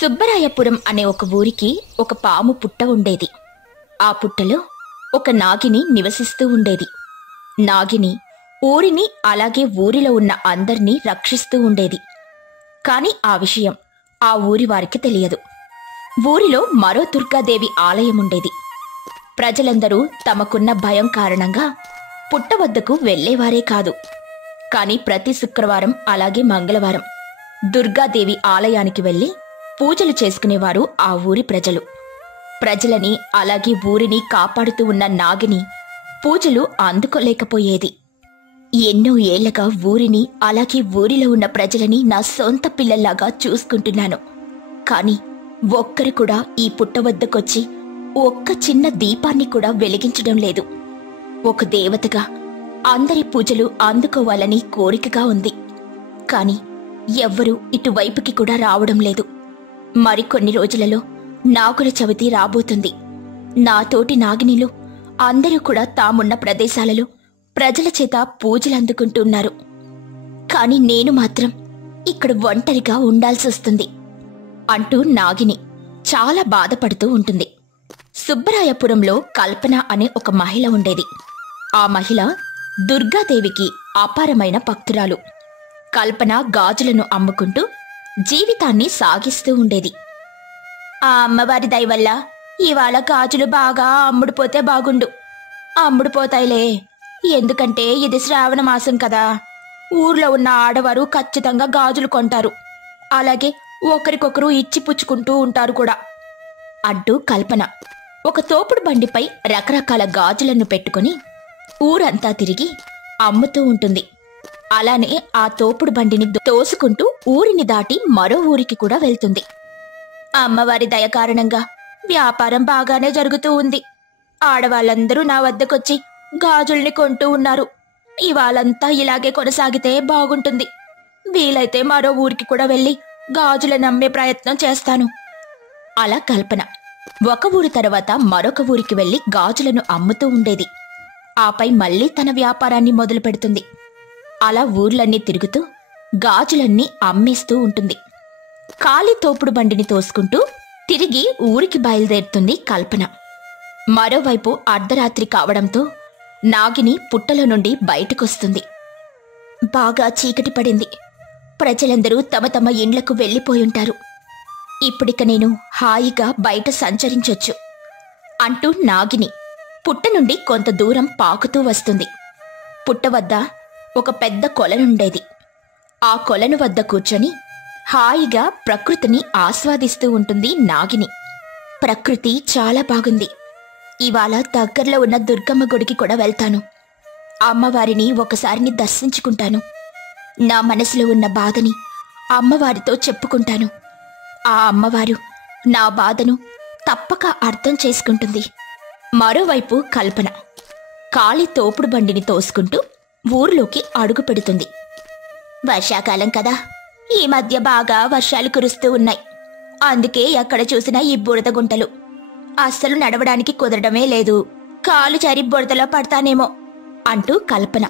సుబ్బరాయపురం అనే ఒక ఊరికి ఒక పాము పుట్ట ఉండేది. ఆ పుట్టలో ఒక నాగిని నివసిస్తూ ఉండేది. నాగిని ఊరిని అలాగే ఊరిలో ఉన్న అందర్నీ రక్షిస్తూ ఉండేది. కాని ఆ విషయం ఆ ఊరి వారికి తెలియదు. ఊరిలో మరో దుర్గాదేవి ఆలయముండేది. ప్రజలందరూ తమకున్న భయం కారణంగా పుట్ట వద్దకు వెళ్లేవారే కాదు. కాని ప్రతి శుక్రవారం అలాగే మంగళవారం దుర్గాదేవి ఆలయానికి వెళ్లి పూజలు చేసుకునేవారు ఆ ఊరి ప్రజలు. ప్రజలని అలాగే ఊరిని కాపాడుతూ ఉన్న నాగిని పూజలు అందుకోలేకపోయేది. ఎన్నో ఏళ్లగా ఊరిని అలాగే ఊరిలో ఉన్న ప్రజలని నా సొంత పిల్లల్లాగా చూసుకుంటున్నాను. కాని ఒక్కరు కూడా ఈ పుట్ట వద్దకొచ్చి ఒక్క చిన్న దీపాన్ని కూడా వెలిగించడం లేదు. ఒక దేవతగా అందరి పూజలు అందుకోవాలని కోరికగా ఉంది. కాని ఎవ్వరూ ఇటువైపుకి కూడా రావడం లేదు. మరికొన్ని రోజులలో నాగుల చవితి రాబోతుంది. నాతోటి నాగినిలు అందరూ కూడా తామున్న ప్రదేశాలలో ప్రజల చేత పూజలందుకుంటున్నారు. కాని నేను మాత్రం ఇక్కడ ఒంటరిగా ఉండాల్సొస్తుంది అంటూ నాగిని చాలా బాధపడుతూ ఉంటుంది. సుబ్బరాయపురంలో కల్పన అనే ఒక మహిళ ఉండేది. ఆ మహిళ దుర్గాదేవికి అపారమైన భక్తురాలు. కల్పన గాజులను అమ్ముకుంటూ జీవితాన్ని సాగిస్తూ ఉండేది. ఆ అమ్మవారి దయవల్ల ఇవాళ గాజులు బాగా అమ్ముడుపోతే బాగుండు. అమ్ముడుపోతాయిలే, ఎందుకంటే ఇది శ్రావణ మాసం కదా. ఊర్లో ఉన్న ఆడవారు ఖచ్చితంగా గాజులు కొంటారు. అలాగే ఒకరికొకరు ఇచ్చి పుచ్చుకుంటూ ఉంటారు కూడా అంటూ కల్పన ఒక తోపుడు బండిపై రకరకాల గాజులను పెట్టుకుని ఊరంతా తిరిగి అమ్ముతూ ఉంటుంది. అలానే ఆ తోపుడు బండిని తోసుకుంటూ ఊరిని దాటి మరో ఊరికి కూడా వెళ్తుంది. అమ్మవారి దయ కారణంగా వ్యాపారం బాగానే జరుగుతూ ఉంది. ఆడవాళ్ళందరూ నా వద్దకొచ్చి గాజుల్ని కొంటూ ఉన్నారు. ఇవాళంతా ఇలాగే కొనసాగితే బాగుంటుంది. వీలైతే మరో ఊరికి కూడా వెళ్లి గాజులను అమ్మే ప్రయత్నం చేస్తాను. అలా కల్పన ఒక ఊరి తర్వాత మరొక ఊరికి వెళ్లి గాజులను అమ్ముతూ ఉండేది. ఆపై మళ్లీ తన వ్యాపారాన్ని మొదలు పెడుతుంది. అలా ఊర్లన్నీ తిరుగుతూ గాజులన్నీ అమ్మేస్తూ ఉంటుంది. ఖాళీ తోపుడు బండిని తోసుకుంటూ తిరిగి ఊరికి బయలుదేరుతుంది కల్పన. మరోవైపు అర్ధరాత్రి కావడంతో నాగిని పుట్టలో నుండి బయటకొస్తుంది. బాగా చీకటి పడింది. ప్రజలందరూ తమ తమ ఇండ్లకు వెళ్లిపోయుంటారు. ఇప్పుడిక నేను హాయిగా బయట సంచరించొచ్చు అంటూ నాగిని పుట్ట నుండి కొంత దూరం పాకుతూ వస్తుంది. పుట్ట వద్ద ఒక పెద్ద కొలనుండేది. ఆ కొలను వద్ద కూర్చొని హాయిగా ప్రకృతిని ఆస్వాదిస్తూ ఉంటుంది నాగిని. ప్రకృతి చాలా బాగుంది. ఇవాళ దగ్గరలో ఉన్న దుర్గమ్మ గుడికి కూడా వెళ్తాను. అమ్మవారిని ఒకసారిని దర్శించుకుంటాను. నా మనసులో ఉన్న బాధని అమ్మవారితో చెప్పుకుంటాను. ఆ అమ్మవారు నా బాధను తప్పక అర్థం చేసుకుంటుంది. మరోవైపు కల్పన ఖాళీ తోపుడు బండిని తోసుకుంటూ ఊర్లోకి అడుగు పెడుతుంది. వర్షాకాలం కదా, ఈ మధ్య బాగా వర్షాలు కురుస్తూ ఉన్నాయి. అందుకే ఎక్కడ చూసినా ఈ బురద గుంటలు. అస్సలు నడవడానికి కుదరడమే లేదు. కాలు జారి బురదలో పడతానేమో అంటూ కల్పన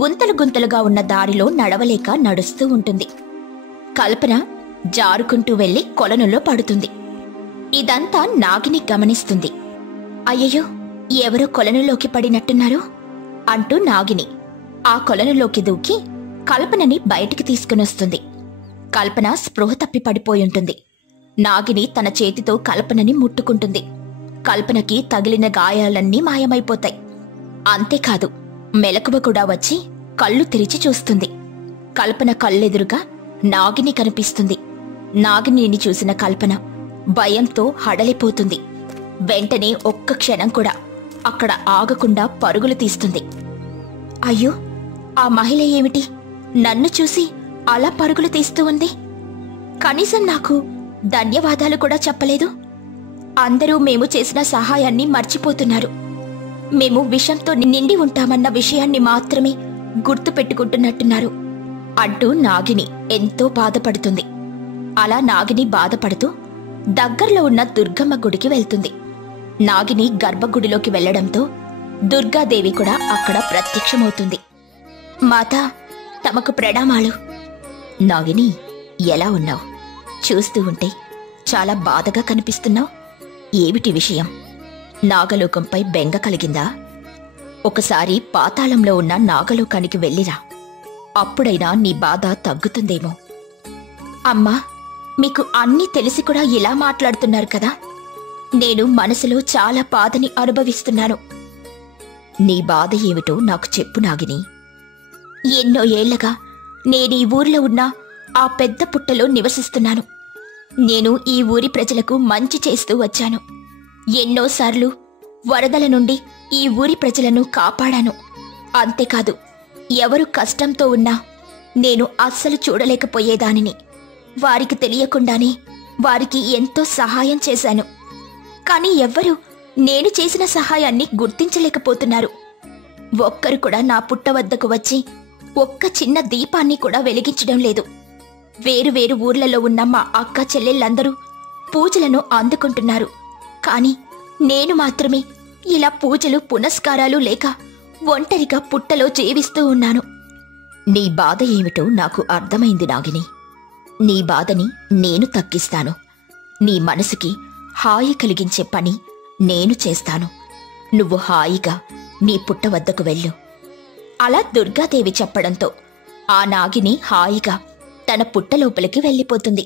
గుంతలు గుంతలుగా ఉన్న దారిలో నడవలేక నడుస్తూ ఉంటుంది. కల్పన జారుకుంటూ వెళ్లి కొలనులో పడుతుంది. ఇదంతా నాగిని గమనిస్తుంది. అయ్యయ్యో, ఎవరో కొలనులోకి పడినట్టున్నారు అంటూ నాగిని ఆ కొలనులోకి దూకి కల్పనని బయటికి తీసుకునొస్తుంది. కల్పన స్పృహ తప్పి పడిపోయుంటుంది. నాగిని తన చేతితో కల్పనని ముట్టుకుంటుంది. కల్పనకి తగిలిన గాయాలన్నీ మాయమైపోతాయి. అంతేకాదు, మెలకువ కూడా వచ్చి కళ్ళు తెరిచి చూస్తుంది. కల్పన కళ్ళెదురుగా నాగిని కనిపిస్తుంది. నాగిని చూసిన కల్పన భయంతో హడలిపోతుంది. వెంటనే ఒక్క క్షణం కూడా అక్కడ ఆగకుండా పరుగులు తీస్తుంది. అయ్యో, ఆ మహిళ ఏమిటి నన్ను చూసి అలా పరుగులు తీస్తూ ఉంది? కనీసం నాకు ధన్యవాదాలు కూడా చెప్పలేదు. అందరూ మేము చేసిన సహాయాన్ని మర్చిపోతున్నారు. మేము విషంతో నిండి ఉంటామన్న విషయాన్ని మాత్రమే గుర్తు పెట్టుకుంటున్నట్టున్నారు అంటూ నాగిని ఎంతో బాధపడుతుంది. అలా నాగిని బాధపడుతూ దగ్గరలో ఉన్న దుర్గమ్మ గుడికి వెళ్తుంది. నాగిని గర్భగుడిలోకి వెళ్లడంతో దుర్గాదేవి కూడా అక్కడ ప్రత్యక్షమవుతుంది. మాతా, తమకు ప్రణామాలు. నాగిని, ఎలా ఉన్నావు? చూస్తూ ఉంటే చాలా బాధగా కనిపిస్తున్నావు. ఏమిటి విషయం? నాగలోకంపై బెంగ కలిగిందా? ఒకసారి పాతాళంలో ఉన్న నాగలోకానికి వెళ్ళిరా. అప్పుడైనా నీ బాధ తగ్గుతుందేమో. అమ్మా, మీకు అన్నీ తెలిసి కూడా ఇలా మాట్లాడుతున్నారు కదా. నేను మనసులో చాలా బాధని అనుభవిస్తున్నాను. నీ బాధ ఏమిటో నాకు చెప్పు నాగిని. ఎన్నో ఏళ్లగా నేనీ ఊరిలో ఉన్న ఆ పెద్ద పుట్టలో నివసిస్తున్నాను. నేను ఈ ఊరి ప్రజలకు మంచి చేస్తూ వచ్చాను. ఎన్నోసార్లు వరదల నుండి ఈ ఊరి ప్రజలను కాపాడాను. అంతేకాదు, ఎవరు కష్టంతో ఉన్నా నేను అస్సలు చూడలేకపోయేదానిని. వారికి తెలియకుండానే వారికి ఎంతో సహాయం చేశాను. కాని ఎవ్వరూ నేను చేసిన సహాయాన్ని గుర్తించలేకపోతున్నారు. ఒక్కరు కూడా నా పుట్ట వద్దకు వచ్చి ఒక్క చిన్న దీపాన్ని కూడా వెలిగించడం లేదు. వేరువేరు ఊర్లలో ఉన్న మా అక్క చెల్లెళ్ళందరూ పూజలను అందుకుంటున్నారు. కాని నేను మాత్రమే ఇలా పూజలు పునస్కారాలు లేక ఒంటరిగా పుట్టలో జీవిస్తూ ఉన్నాను. నీ బాధ ఏమిటో నాకు అర్థమైంది నాగిని. నీ బాధని నేను తగ్గిస్తాను. నీ మనసుకి హాయి కలిగించే పని నేను చేస్తాను. నువ్వు హాయిగా నీ పుట్ట వద్దకు వెళ్ళు. అలా దుర్గాదేవి చెప్పడంతో ఆ నాగిని హాయిగా తన పుట్టలోపలికి వెళ్ళిపోతుంది.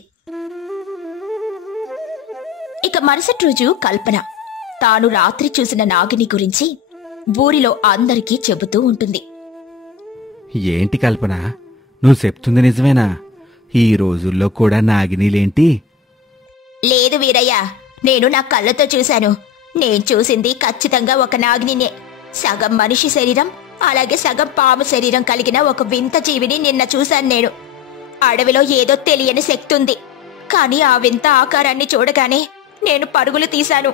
ఇక మరుసటి రోజు కల్పన తాను రాత్రి చూసిన నాగిని గురించి ఊరిలో అందరికీ చెబుతూ ఉంటుంది. ఏంటి కల్పన, నువ్వు చెప్తుంది నిజమేనా? ఈ రోజుల్లో కూడా నాగినీలేంటి? లేదు వీరయ్య, నేను నా కళ్ళతో చూశాను. నేను చూసింది ఖచ్చితంగా ఒక నాగినినే. సగం మనిషి శరీరం, అలాగే సగం పాము శరీరం కలిగిన ఒక వింత జీవిని నిన్న చూశాను నేను. అడవిలో ఏదో తెలియని శక్తి ఉంది. కాని ఆ వింత ఆకారాన్ని చూడగానే నేను పరుగులు తీశాను.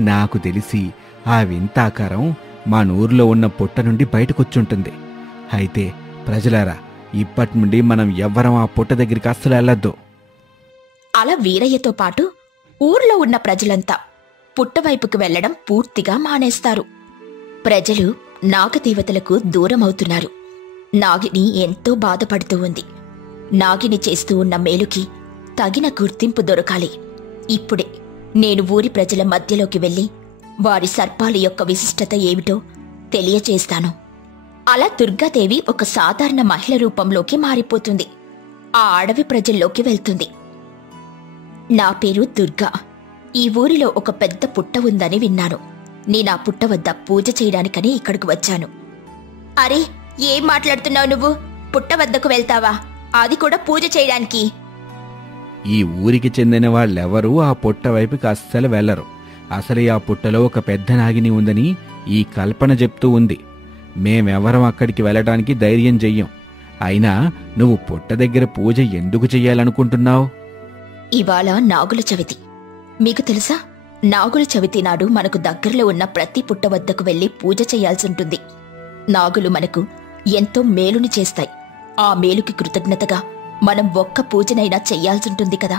నాకు తెలిసి ఆ వింత ఆకారం మా నూరులో ఉన్న పుట్ట నుండి బయటకొచ్చుంటుంది. అయితే ప్రజలారా, ఇప్పటి నుండి మనం ఎవ్వరం ఆ పుట్ట దగ్గరికి అస్సలు వెళ్ళొద్దు. అలా వీరయ్యతో పాటు ఊర్లో ఉన్న ప్రజలంతా పుట్టవైపుకు వెళ్లడం పూర్తిగా మానేస్తారు. ప్రజలు నాగదేవతలకు దూరమవుతున్నారు. నాగిని ఎంతో బాధపడుతూ ఉంది. నాగిని చేస్తూ ఉన్న మేలుకి తగిన గుర్తింపు దొరకాలి. ఇప్పుడే నేను ఊరి ప్రజల మధ్యలోకి వెళ్లి వారి సర్పాల యొక్క విశిష్టత ఏమిటో తెలియచేస్తాను. అలా దుర్గాదేవి ఒక సాధారణ మహిళ రూపంలోకి మారిపోతుంది. ఆ అడవి ప్రజల్లోకి వెళ్తుంది. నా పేరు దుర్గా. ఈ ఊరిలో ఒక పెద్ద పుట్ట ఉందని విన్నాను. నేనా పుట్ట వద్ద పూజ చేయడానికని ఇక్కడికి వచ్చాను. అరే, ఏం మాట్లాడుతున్నావు నువ్వు? పుట్ట వద్దకు వెళ్తావా? అది కూడా పూజ చేయడానికి? ఈ ఊరికి చెందిన వాళ్ళెవరూ ఆ పుట్ట వైపుకి అస్సలు వెళ్లరు. అసలు ఆ పుట్టలో ఒక పెద్ద నాగిని ఉందని ఈ కల్పన చెప్తూ ఉంది. మేమెవరం అక్కడికి వెళ్ళడానికి ధైర్యం చెయ్యం. అయినా నువ్వు పుట్ట దగ్గర పూజ ఎందుకు చెయ్యాలనుకుంటున్నావు? ఇవాళ నాగుల చవితి. మీకు తెలుసా? నాగుల చవితి నాడు మనకు దగ్గరలో ఉన్న ప్రతి పుట్ట వద్దకు వెళ్లి పూజ చేయాల్సుంటుంది. నాగులు మనకు ఎంతో మేలుని చేస్తాయి. ఆ మేలుకి కృతజ్ఞతగా మనం ఒక్క పూజనైనా చెయ్యాల్సుంటుంది కదా.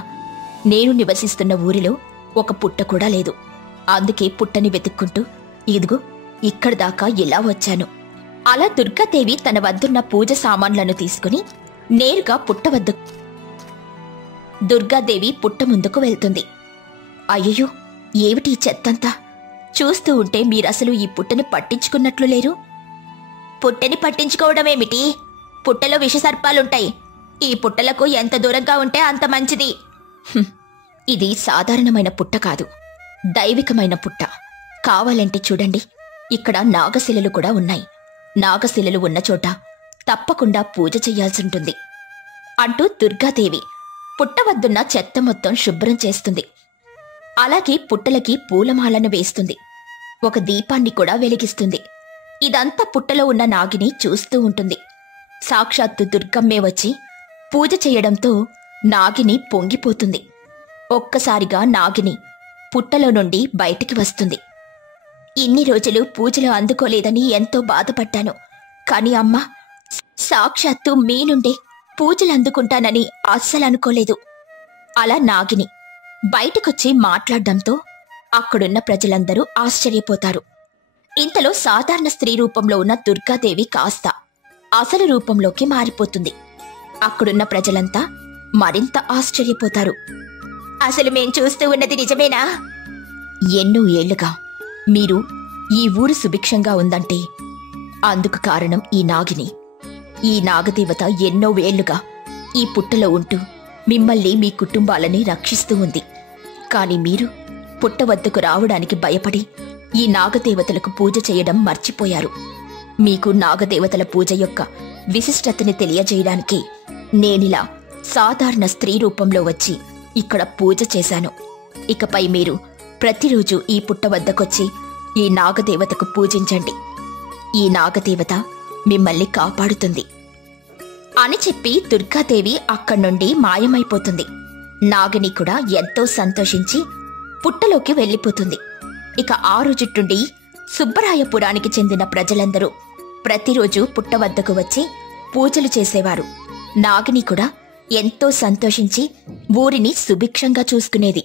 నేను నివసిస్తున్న ఊరిలో ఒక పుట్ట కూడా లేదు. అందుకే పుట్టని వెతుక్కుంటూ ఇదిగో ఇక్కడి దాకా ఇలా వచ్చాను. అలా దుర్గాదేవి తన వద్దున్న పూజ సామాన్లను తీసుకుని నేరుగా పుట్ట వద్ద దుర్గాదేవి పుట్ట ముందుకు వెళ్తుంది. అయ్యో, ఏమిటి ఈ చెత్తంతా? చూస్తూ ఉంటే మీరసలు ఈ పుట్టని పట్టించుకున్నట్లు లేరు. పుట్టని పట్టించుకోవడమేమిటి? పుట్టలో విషసర్పాలుంటాయి. ఈ పుట్టలకు ఎంత దూరంగా ఉంటే అంత మంచిది. ఇది సాధారణమైన పుట్ట కాదు, దైవికమైన పుట్ట. కావాలంటే చూడండి, ఇక్కడ నాగశిలలు కూడా ఉన్నాయి. నాగశిలలు ఉన్న చోట తప్పకుండా పూజ చెయ్యాల్సుంటుంది అంటూ దుర్గాదేవి పుట్ట వద్దున్న చెత్త మొత్తం శుభ్రం చేస్తుంది. అలాగే పుట్టలకి పూలమాలను వేస్తుంది. ఒక దీపాన్ని కూడా వెలిగిస్తుంది. ఇదంతా పుట్టలో ఉన్న నాగిని చూస్తూ ఉంటుంది. సాక్షాత్తు దుర్గమ్మే వచ్చి పూజ చేయడంతో నాగిని పొంగిపోతుంది. ఒక్కసారిగా నాగిని పుట్టలో నుండి బయటికి వస్తుంది. ఇన్ని రోజులు పూజలు అందుకోలేదని ఎంతో బాధపడ్డాను. కాని అమ్మ, సాక్షాత్తు మీ నుండే పూజలు అందుకుంటానని అస్సలనుకోలేదు. అలా నాగిని బయటకొచ్చి మాట్లాడడంతో అక్కడున్న ప్రజలందరూ ఆశ్చర్యపోతారు. ఇంతలో సాధారణ స్త్రీ రూపంలో ఉన్న దుర్గాదేవి కాస్త అసలు రూపంలోకి మారిపోతుంది. అక్కడున్న ప్రజలంతా మరింత ఆశ్చర్యపోతారు. అసలు మేం చూస్తూ ఉన్నది నిజమేనా? ఎన్నో ఏళ్లుగా మీరు ఈ ఊరు సుభిక్షంగా ఉందంటే అందుకు కారణం ఈ నాగిని. ఈ నాగదేవత ఎన్నో ఏళ్లుగా ఈ పుట్టలో ఉంటూ మిమ్మల్ని మీ కుటుంబాలని రక్షిస్తూ ఉంది. కాని మీరు పుట్ట వద్దకు రావడానికి భయపడి ఈ నాగదేవతలకు పూజ చేయడం మర్చిపోయారు. మీకు నాగదేవతల పూజ యొక్క విశిష్టతని తెలియజేయడానికి నేనిలా సాధారణ స్త్రీ రూపంలో వచ్చి ఇక్కడ పూజ చేశాను. ఇకపై మీరు ప్రతిరోజు ఈ పుట్ట వద్దకొచ్చి ఈ నాగదేవతకు పూజించండి. ఈ నాగదేవత మిమ్మల్ని కాపాడుతుంది అని చెప్పి దుర్గాదేవి అక్కడ్నుండి మాయమైపోతుంది. నాగిని కూడా ఎంతో సంతోషించి పుట్టలోకి వెళ్ళిపోతుంది. ఇక ఆ రోజు నుండి సుబ్బరాయపురానికి చెందిన ప్రజలందరూ ప్రతిరోజు పుట్ట వద్దకు వచ్చి పూజలు చేసేవారు. నాగిని కూడా ఎంతో సంతోషించి ఊరిని సుభిక్షంగా చూసుకునేది.